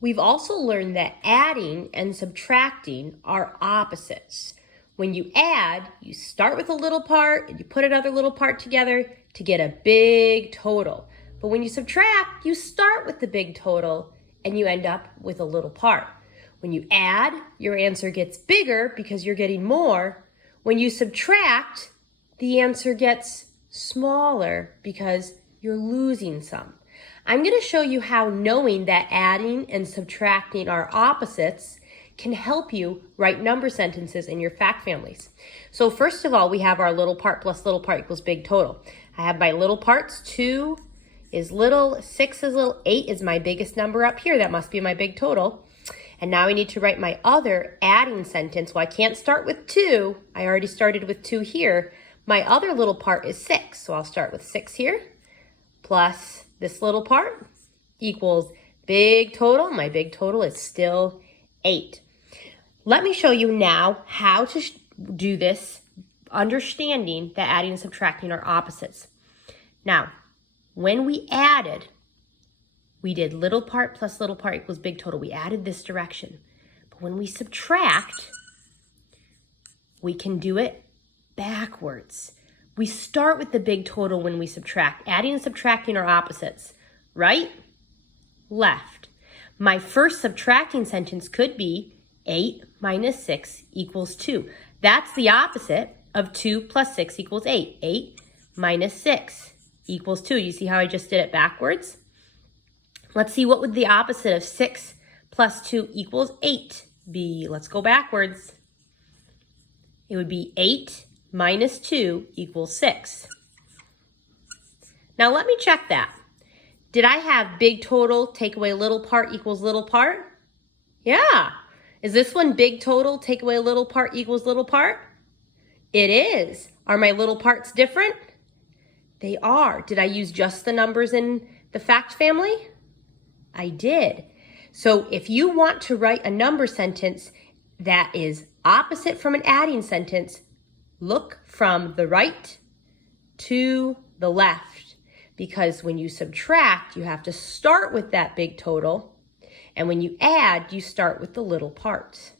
We've also learned that adding and subtracting are opposites. When you add, you start with a little part and you put another little part together to get a big total. But when you subtract, you start with the big total and you end up with a little part. When you add, your answer gets bigger because you're getting more. When you subtract, the answer gets smaller because you're losing some. I'm going to show you how knowing that adding and subtracting are opposites can help you write number sentences in your fact families. So first of all, we have our little part plus little part equals big total. I have my little parts. 2 is little, 6 is little, 8 is my biggest number up here. That must be my big total. And now I need to write my other adding sentence. Well, I can't start with 2. I already started with 2 here. My other little part is 6. So I'll start with 6 here plus this little part equals big total. My big total is still 8. Let me show you now how to do this, understanding that adding and subtracting are opposites. Now, when we added, we did little part plus little part equals big total. We added this direction. But when we subtract, we can do it backwards. We start with the big total when we subtract. Adding and subtracting are opposites. Right, left. My first subtracting sentence could be 8 minus 6 equals 2. That's the opposite of 2 plus 6 equals 8. 8 minus 6 equals 2. You see how I just did it backwards? Let's see, what would the opposite of 6 plus 2 equals 8 be? Let's go backwards. It would be 8 minus 2 equals 6. Now let me check that. Did I have big total take away little part equals little part? Yeah. Is this one big total take away little part equals little part? It is. Are my little parts different? They are. Did I use just the numbers in the fact family? I did. So if you want to write a number sentence that is opposite from an adding sentence, look from the right to the left, because when you subtract, you have to start with that big total, and when you add, you start with the little parts.